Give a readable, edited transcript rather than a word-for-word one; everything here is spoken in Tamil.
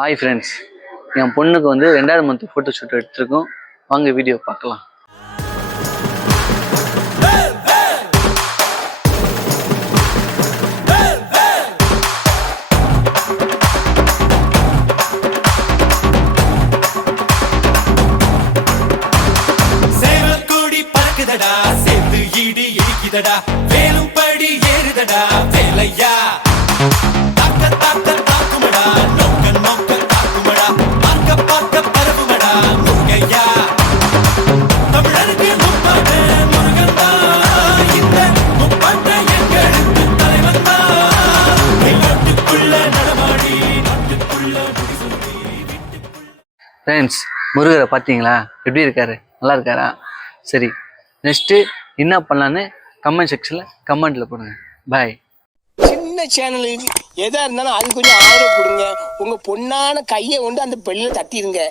ஹாய் ஃப்ரெண்ட்ஸ், என் பொண்ணுக்கு வந்து 2வது மந்த் ஃபோட்டோ ஷூட் எடுத்திருக்கோம். வாங்க வீடியோ பார்க்கலாம். சேர்த்து ஈடு இடிக்குதடா, வேலும் படி ஏறுதடா வேலையா, தாக்க தாக்க தாக்குமடா, நோக்க நோக்க தாக்குமடா, பார்க்க பார்க்க பரவுமடா முருகையா. தமிழருக்கு முப்பாட்ட முருகன் தான், இந்த முப்பாட்ட எங்களுக்கு தலைவன் தான். நாட்டுக்குள்ள நடமாடி நாட்டுக்குள்ள முடிசூடி. ஃப்ரெண்ட்ஸ், முருகரை பார்த்தீங்களா? எப்படி இருக்காரு? நல்லா இருக்காரா? சரி, நெக்ஸ்ட்டு என்ன பண்ணலான்னு கமெண்ட் செக்ஷனில் கமெண்ட்டில் போடுங்க. பாய். சின்ன சேனலுக்கு எதா இருந்தாலும் அது கொஞ்சம் ஆதரவு கொடுங்க. உங்க பொண்ணான கையை கொண்டு அந்த பெல்லில் தட்டிடுங்க.